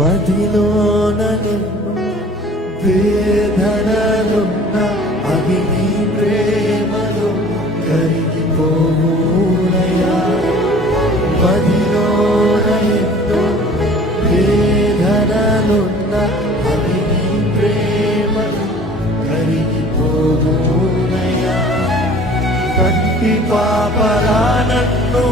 మదిలోన నిన్ను వేదనలున్న అవి నీ ప్రేమలో కరిగిపోవునయ్యా. మదిలోన నిన్ను వేదనలున్న అవి నీ ప్రేమలో కరిగిపోవునయ్యా. కంటి పాపలా నన్ను